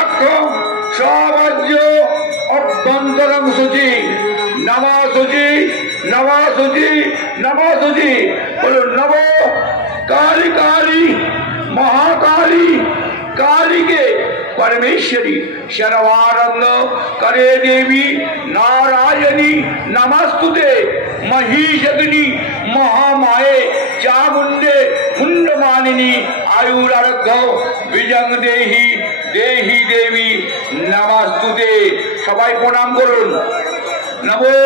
রক্ষাক্ষম স্বরাজ্য অভ্যন্তরং শুচি নমা শুচি নমা শুচি নমা শুচি। বলুন নম काली काली महाकाली काली के परमेश्वरी शर्वारंग करे देवी नारायणी नमस्तुते महिषग्नि महामाये चामुंडे मुंडमानिनी आयुरारोग्य विजंग देहि देहि देवी नमस्तुते। सबाई प्रणाम करुन। नमो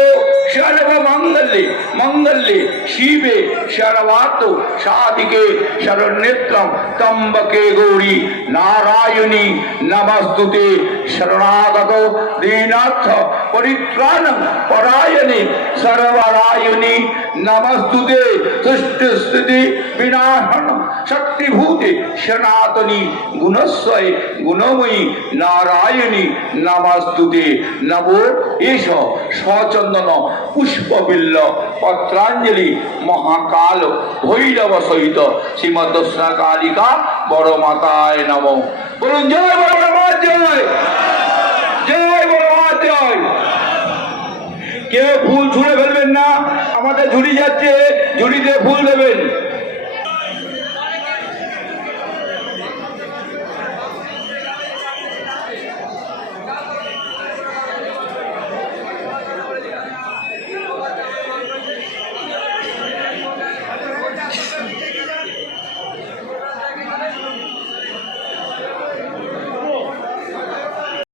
सर्वमंगले मंगले शिवे सर्वार्थ साधिके शरण्येत्रम त्र्यंबके गौरी नारायणी नमस्तुते। शरणागत दीनार्थ परित्राण परायणे सर्वरायणी नमस्तुते। सृष्टि स्थिति विनाशन शक्तिभूते सनातनी गुणस्वय गुणमयी नारायणी नमस्तुते। नमो एष सचंदन पुष्पबिल्ल पत्रांजलि महाकाल भैरव सहित श्रीमद्दस्ना कालिका बड़ माताय नमो। बोलुन जय बड़ माता जय जय बड़ माता जय। কেউ ফুল ছুঁড়ে ফেলবেন না, আমাদের ঝুড়ি যাচ্ছে, ঝুড়িতে ফুল দেবেন।